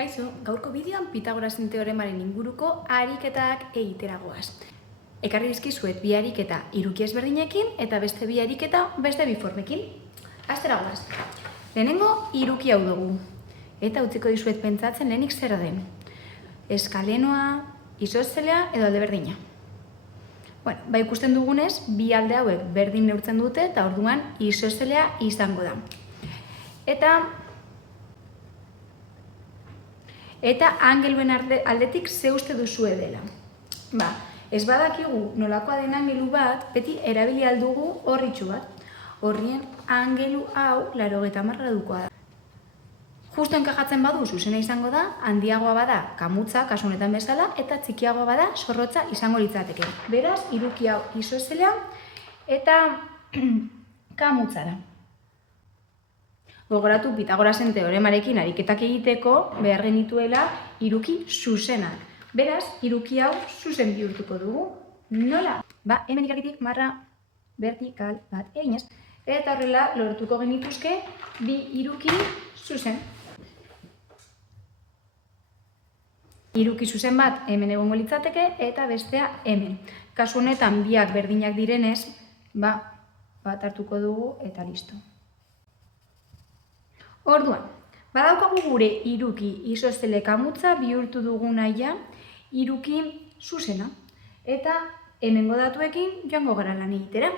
Kaixo, gaurko bideoan Pitagorasen teoremaren inguruko ariketak egitera goaz. Ekarri dizkizuet bi ariketa hiruki ezberdinekin eta beste bi ariketa beste bi formekin. Hastera goaz. Lehenengo hiruki hau dugu. Eta utziko dizuet pentsatzen lehenik zer den. Eskalenoa, isoszelea edo alde berdina. Bueno, ikusten dugunez, bi alde hauek berdin neurtzen dute eta orduan isoszelea izango da. Eta angeluen aldetik ze uste duzue dela. Ez badakigu nolakoa den angelu bat, beti erabili aldugu horritxu bat. Horrien angelu hau 80 gradukoa da. Justo enkajatzen badu zuzena izango da, handiagoa bada kamutza, kasu honetan bezala, eta txikiagoa bada zorrotza izango litzateke. Beraz, hiruki hau isoszelea eta kamutza da. Gogoratu Pitagorasen teoremarekin ariketak egiteko behar genituela hiruki zuzenak. Beraz, hiruki hau zuzen bihurtuko dugu. Nola? Hemen ikakitik marra vertikal bat eginez. Eta horrela lortuko genituzke bi hiruki zuzen. Hiruki zuzen bat hemen egongo litzateke eta bestea hemen. Kasu honetan biak berdinak direnez, bat hartuko dugu eta listo. Orduan, badaukagu gure hiruki isostzele kamutza bihurtu dugu naia hiruki zuzena. Eta hemengo datuekin joango gara lan egitera.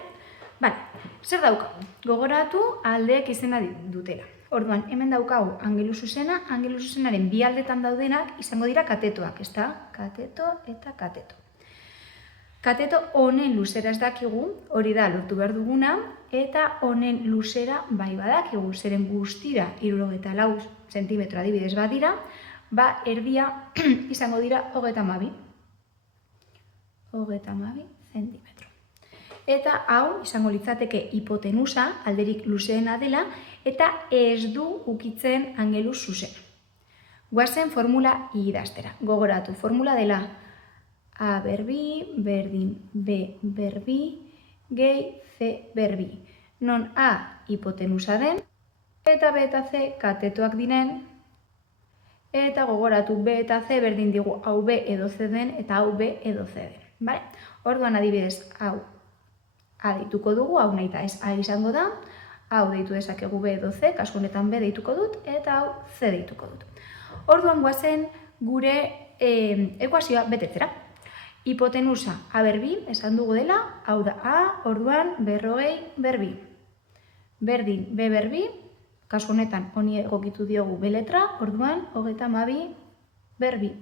Zer daukagu? Gogoratu aldeek izena dutela. Orduan, hemen daukagu angelu zuzena, angelu zuzenaren bi aldetan daudenak izango dira katetoak, ezta? Kateto eta kateto. Kateto honen luzera ez dakigu, hori da lortu behar duguna, eta honen luzera bai badakigu, zeren guztira 74 zentimetro adibidez badira, erdia izango dira 32 zentimetro. Eta hau izango litzateke hipotenusa, alderik luzeena dela, eta ez du ukitzen angelu zuzena. Goazen formula idaztera. Gogoratu, formula dela A ber bi, berdin B ber bi, gehi C ber bi. Non A hipotenusa den, eta B eta C katetoak diren, eta gogoratu B eta C berdin digu hau B edo C den, eta hau B edo C den. Orduan adibidez, hau A deituko dugu, hau nahi eta ez A izango da, hau deitu dezakegu B edo C, kasu honetan B deituko dut, eta hau C deituko dut. Orduan goazen gure ekuazioa betetzera. Hipotenusa A ber bi, esan dugu dela, hau da A, orduan berrogei ber bi. Berdin B ber bi, kasu honetan honi egokitu diogu B letra, orduan 32 ber bi.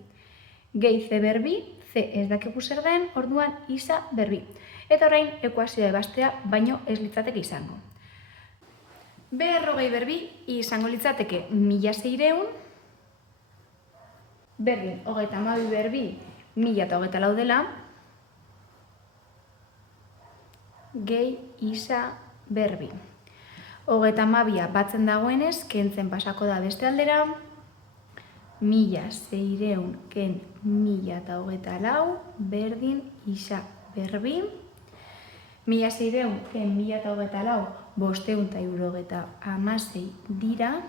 Gehi C ber bi, C ez dakigu zer den, orduan isa ber bi. Eta orain ekuazioa ebastea baino ez litzateke izango. Berrogei ber bi izango litzateke 1600, berdin 32 ber bi 1024 dela, gehi isa ber bi. 32a batzen dagoenez, kentzen pasako da beste aldera, 1600 ken 1024 berdin isa ber bi. 1600 ken 1024 576 dira.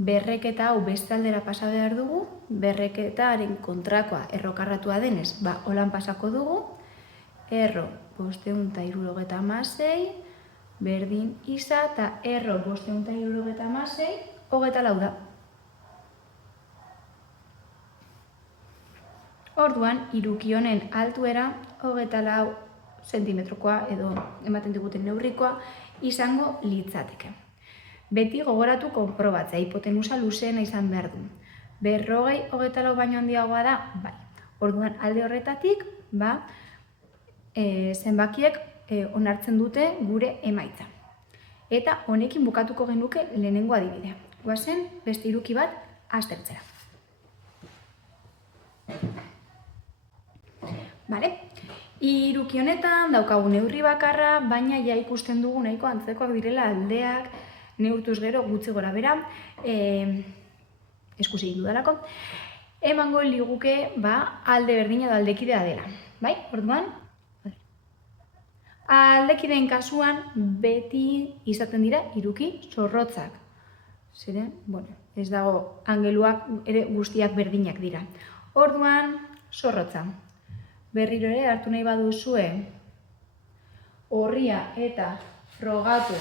Berreketa hau beste aldera pasa behar dugu, berreketaren kontrakoa errokarratua denez, holan pasako dugu, erro 576 berdin isa eta erro 576 24 da. Orduan, hiruki honen altuera 24 zentimetrokoa edo ematen diguten neurrikoa izango litzateke. Beti gogoratu konprobatzea, hipotenusa luzeena izan behar du. Berrogei 24 baino handiagoa da, bai. Orduan alde horretatik, zenbakiek onartzen dute gure emaitza. Eta honekin bukatuko genuke lehenengo adibidea. Goazen beste hiruki bat aztertzera. Hiruki honetan daukagu neurri bakarra, baina ja ikusten dugu nahiko antzekoak direla aldeak, neurtuz gero gutxi gora bera, eskusi dudalako, emango liguke alde berdina edo aldekidea dela. Orduan, aldekideen kasuan beti izaten dira hiruki zorrotzak. Zeren, ez dago angeluak ere guztiak berdinak dira. Orduan, zorrotza. Berriro ere hartu nahi baduzue orria eta frogatu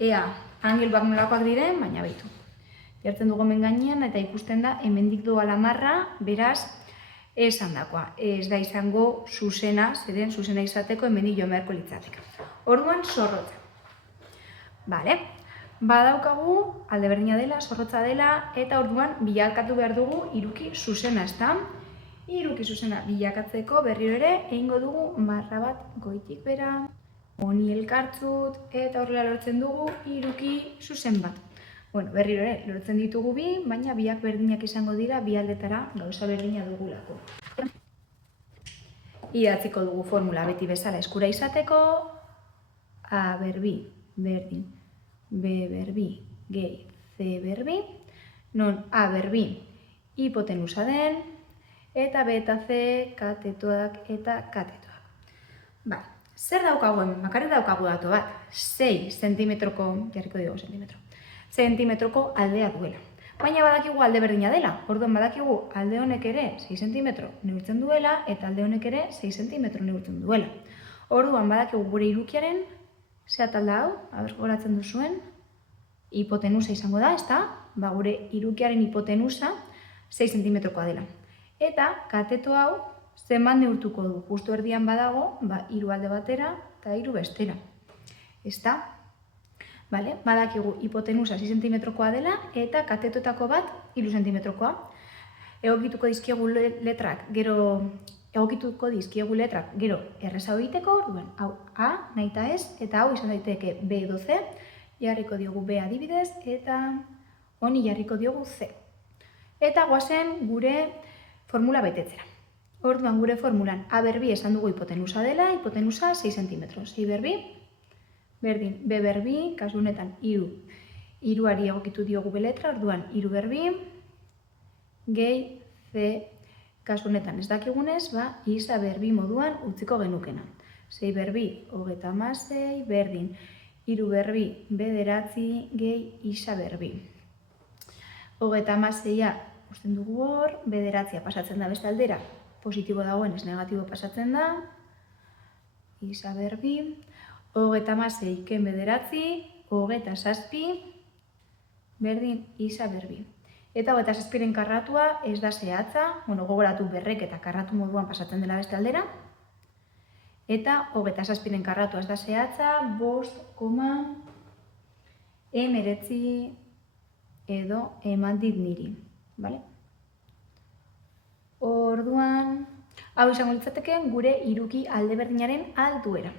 ea angeluak nolakoak diren, baina behitu. Jartzen dugu hemen gainean eta ikusten da hemendik doala marra, beraz, esan dakoa. Ez da izango zuzena, zeren zuzena izateko hemendik joan beharko litzateke. Orduan, zorrotza. Bale, badaukagu alde berdina dela, zorrotza dela, eta orduan bilakatu behar dugu hiruki zuzena, ezta? Hiruki zuzena bilakatzeko berriro ere egingo dugu marra bat goitik bera, honi elkartzut, eta horrela lortzen dugu hiruki zuzen bat. Berriro ere lortzen ditugu bi, baina biak berdinak izango dira bi aldetara gauza berdina dugulako. Idatziko dugu formula beti bezala eskura izateko, A berbi berdin, B berbi gehi C berbi, non A berbi hipotenusa den, eta B eta C katetoak eta katetoak. Zer daukagu hemen? Bakarrik daukagu datu bat, 6 zentimetroko, jarriko dugu zentimetroko aldea duela. Baina badakigu alde berdina dela, orduan badakigu alde honek ere 6 zentimetro neurtzen duela, eta alde honek ere 6 zentimetro neurtzen duela. Orduan badakigu gure hirukiaren, zehatalda hau, goratzen duzuen, hipotenusa izango da, ezta? Gure hirukiaren hipotenusa 6 zentimetrokoa dela. Eta kateto hau zenbat neurtuko du, justu erdian badago, hiru alde batera eta hiru bestera. Ezta? Badakigu hipotenusa 6 zentimetrokoa dela eta katetoetako bat 3 zentimetrokoa. Egokituko dizkiegu letrak gero erreza egiteko, orduan hau A nahita ez, eta hau izan daiteke B edo C, jarriko diogu B adibidez, eta honi jarriko diogu C. Eta goazen gure formula betetzera. Orduan gure formulan A berbi esan dugu hipotenusa dela, hipotenusa 6 zentimetro. 6 berbi, berdin, B berbi, kasu honetan hiruari egokitu diogu B letra, orduan 3 berbi, gehi C, kasu honetan ez dakigunez, isa berbi moduan utziko genukena. 6 berbi, 36, berdin, 3 berbi, bederatzi, gehi isa berbi. 36a usten dugu hor, bederatzia pasatzen da beste aldera, positibo dagoen ez negatibo pasatzen da, isa berbi, 36 ken bederatzi, 27, berdin, isa berbi. Eta 27ren karratua ez da zehatza, gogoratu berrek eta karratu moduan pasatzen dela beste aldera. Eta 27ren karratua ez da zehatza, 5,19 edo eman dit niri. Orduan, hau izango litzateke gure hiruki alde berdinaren altuera.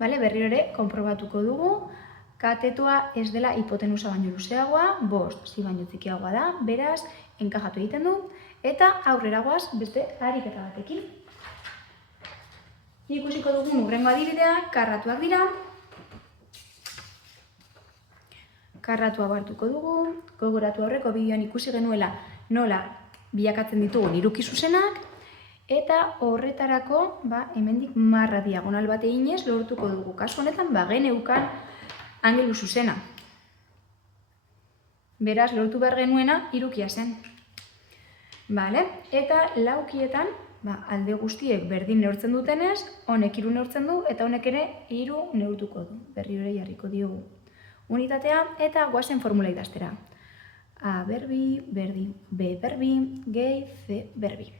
Berriro ere, konprobatuko dugu, katetoa ez dela hipotenusa baino luzeagoa, 5 zi baino txikiagoa da, beraz, enkajatu egiten du, eta aurrera goaz beste ariketa batekin. Ikusiko dugu hurrengo adibidea, karratuak dira. Karratua hartuko dugu, gogoratu aurreko bideoan ikusi genuela nola bilakatzen ditugu hiruki zuzenak, eta horretarako hemendik marra diagonal bat eginez lortuko dugu. Kasu honetan geneukan angelu zuzena. Beraz, lortu behar genuena hirukia zen. Eta laukietan, alde guztiek berdin neurtzen dutenez, honek 3 neurtzen du eta honek ere 3 neurtuko du. Berriro ere jarriko diogu unitatea eta goazen formula idaztera. A berbi, berdin, B berbi, gehi, C berbi.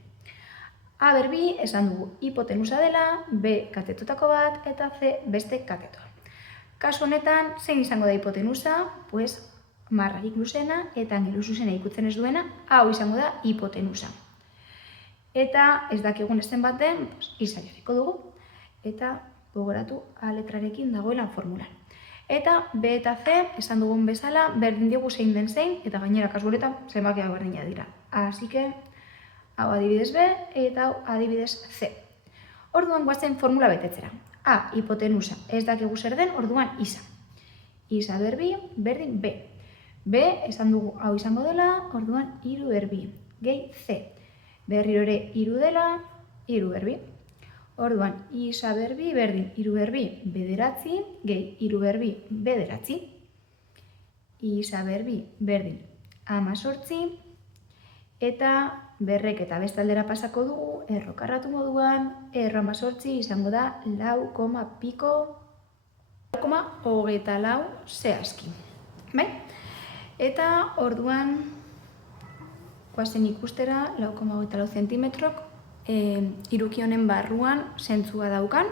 A berbi esan dugu hipotenusa dela, B katetotako bat eta C beste katetoa. Kasu honetan, zein izango da hipotenusa? Marrarik luzena eta angelu zuzena ikutzen ez duena, hau izango da hipotenusa. Eta ez dakigun ezen baten, isa jarriko dugu, eta gogoratu A letrarekin dagoela formulan. Eta B eta C, esan dugun bezala, berdin diogu zein den zein, eta gainera kasu honetan zenbakiak berdina dira. Así que, hau adibidez B eta hau adibidez C. Orduan goazen formula betetzera. A, hipotenusa, ez dakigu zer den, orduan isa. Isa berbi, berdin B. B, esan dugu hau izango dela, orduan 3 berbi, gehi C. Berriro ere 3 dela, 3 berbi. Orduan, isa berbi, berdin, 3 berbi, bederatzi, gehi 3 berbi, bederatzi. isa berbi berdin 18, eta berrek eta beste aldera pasako dugu, erro karratu moduan, erro 18 izango da 4,24 zehazki. Bai? Eta orduan, guazen ikustera, 4,24 zentimetrok, iruki honen barruan zentzua daukan,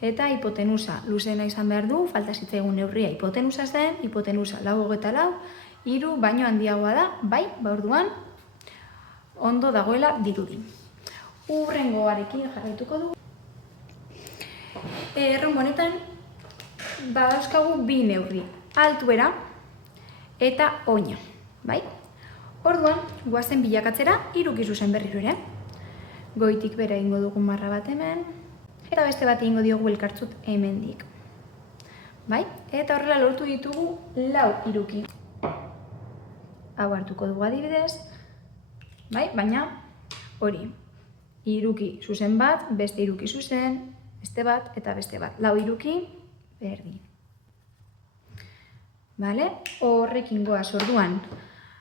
eta hipotenusa luzeena izan behar du, falta zitzaigun neurria hipotenusa zen, hipotenusa 4,24, hiru baino handiagoa da, bai, orduan, ondo dagoela dirudi. Hurrengoarekin jarraituko dugu. Errongo honetan, badauzkagu bi neurri, altuera eta oina, bai? Orduan, guazen bilakatzera, iruki zuzen berriro ere. Goitik bera egingo dugu marra bat hemen, eta beste bat egingo diogu elkartzut hemendik. Bai? Eta horrela lortu ditugu 4 iruki. Hau hartuko dugu adibidez, bai? Baina hori, iruki zuzen bat, beste iruki zuzen, beste bat eta beste bat. 4 iruki berdin. Vale? Horrekin goaz orduan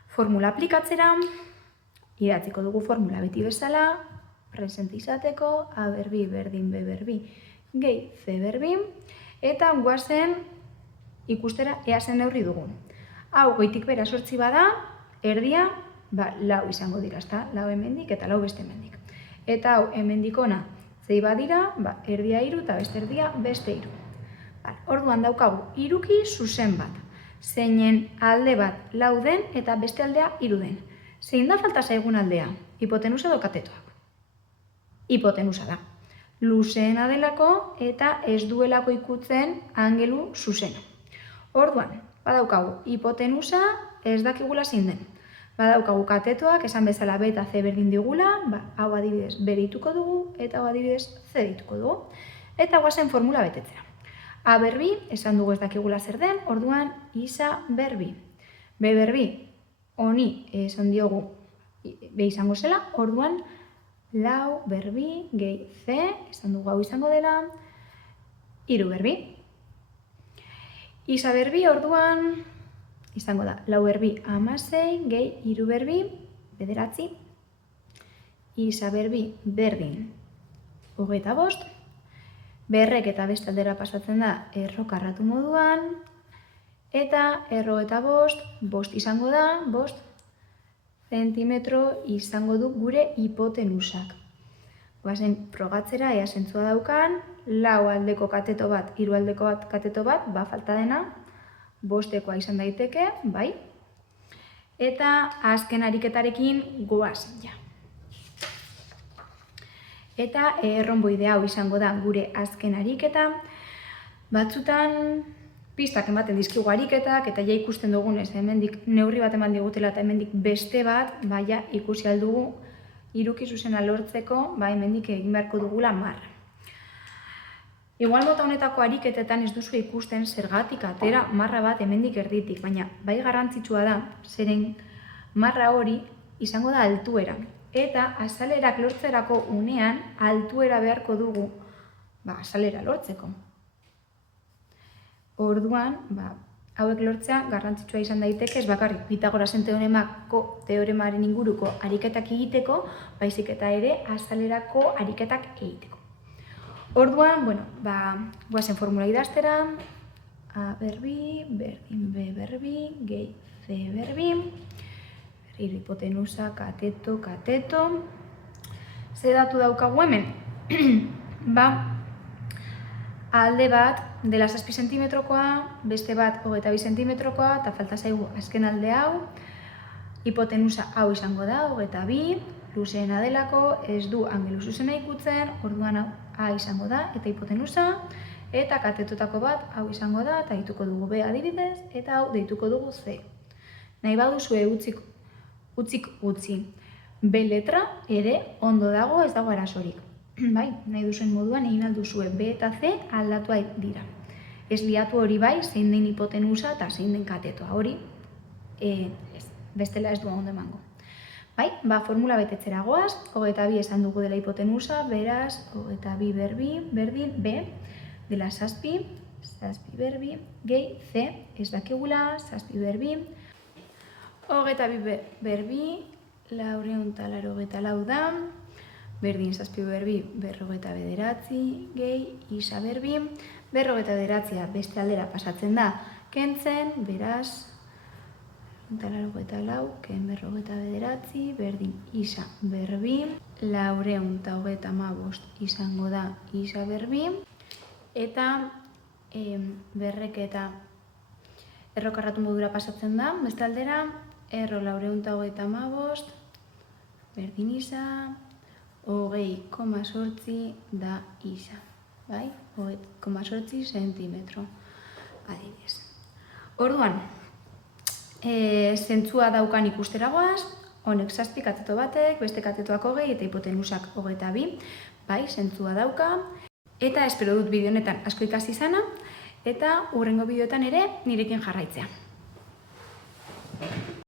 formula aplikatzera, idatziko dugu formula beti bezala, presente izateko, A berbi berdin B berbi gehi C berbi, eta guazen ikustera ea zen neurri dugun. Hau goitik bera 8 bada, erdia, 4 izango dira, ezta? 4 hemendik eta 4 beste hemendik. Eta hau hemendik ona 6 badira, erdia 3 eta beste erdia beste 3. Orduan daukagu iruki zuzen bat, zeinen alde bat 4 den eta beste aldea 3 den. Zein da falta zaigun aldea? Hipotenusa edo katetoak? Hipotenusa da. Luzeena delako eta ez duelako ikutzen angelu zuzena. Orduan, badaukagu hipotenusa ez dakigula zein den. Badaukagu katetoak, esan bezala B eta C berdin digula, hau adibidez B deituko dugu eta hau adibidez C deituko dugu. Eta guazen formula betetzera. A berbi, esan dugu ez dakigula zer den, orduan isa berbi. B berbi, honi esan diogu B izango zela, orduan 4 berbi gehi C, esan dugu hau izango dela, 3 berbi. Isa berbi orduan izango da 4 berbi 16 gehi 3 berbi 9. Isa berbi berdin 25. Berrek eta beste aldera pasatzen da erro karratu moduan, eta erro eta 5 izango da, 5 zentimetro izango du gure hipotenusak. Guazen probatzera ea zentzua daukan, 4 aldeko kateto bat, 3 aldeko kateto bat, falta dena, 5 izan daiteke, bai? Eta azken ariketarekin goazen ja. Eta erronboide hau izango da gure azken ariketa. Batzutan pistak ematen dizkigu ariketak, eta ja ikusten dugunez, hemendik neurri bat eman digutela eta hemendik beste bat, baina ikusi aldugu iruki zuzena lortzeko, hemendik egin beharko dugula marra. Igual mota honetako ariketetan ez duzu ikusten zergatik atera marra bat hemendik erditik, baina bai garrantzitsua da, zeren marra hori izango da altuera. Eta azalerak lortzerako unean altuera beharko dugu azalera lortzeko. Orduan, hauek lortzea garrantzitsua izan daiteke, ez bakarrik Pitagorasen teoremaren inguruko ariketak egiteko, baizik eta ere azalerako ariketak egiteko. Orduan, guazen formula idaztera, A berbi, berdin B berbi, gehi C berbi, hipotenusa, kateto, ze datu daukagu hemen? Alde bat dela 7 zentimetrokoa, beste bat 22 zentimetrokoa, eta falta zaigu azken alde hau, hipotenusa hau izango da, 22, luzeena delako, ez du angelu zuzena ikutzen, orduan hau A izango da, eta hipotenusa, eta katetotako bat hau izango da, eta deituko dugu B adibidez, eta hau deituko dugu C. Nahi baduzue utzi. B letra ere ondo dago, ez dago arazorik. Nahi duzuen moduan egin alduzue B eta C aldatu dira. Ez liatu hori zein den hipotenusa eta zein den katetoa. Hori, bestela ez du ondo emango. Formula betetzera goaz, 22 esan dugu dela hipotenusa, beraz, 22 berbi, berdin, B, dela 7, zazpi berbi, gehi C, ez dakigula, zazpi berbi, hogeita bi berbi, 484 da, berdin zazpi berbi, 49, gehi isa berbi, 49 beste aldera pasatzen da, kentzen, beraz, 484, ken 49, berdin isa berbi, 435 izango da isa berbi, eta berreketa errokarratu modura pasatzen da, beste aldera, erro 435, berdin isa, 20,8 da isa, bai? 20,8 zentimetro, adibidez. Orduan, zentzua daukan ikustera goaz, honek 7 kateto batek, beste katetoak 20 eta hipotenusak 22, bai, zentzua dauka. Eta espero dut bideo honetan asko ikasi izana, eta hurrengo bideoetan ere nirekin jarraitzea.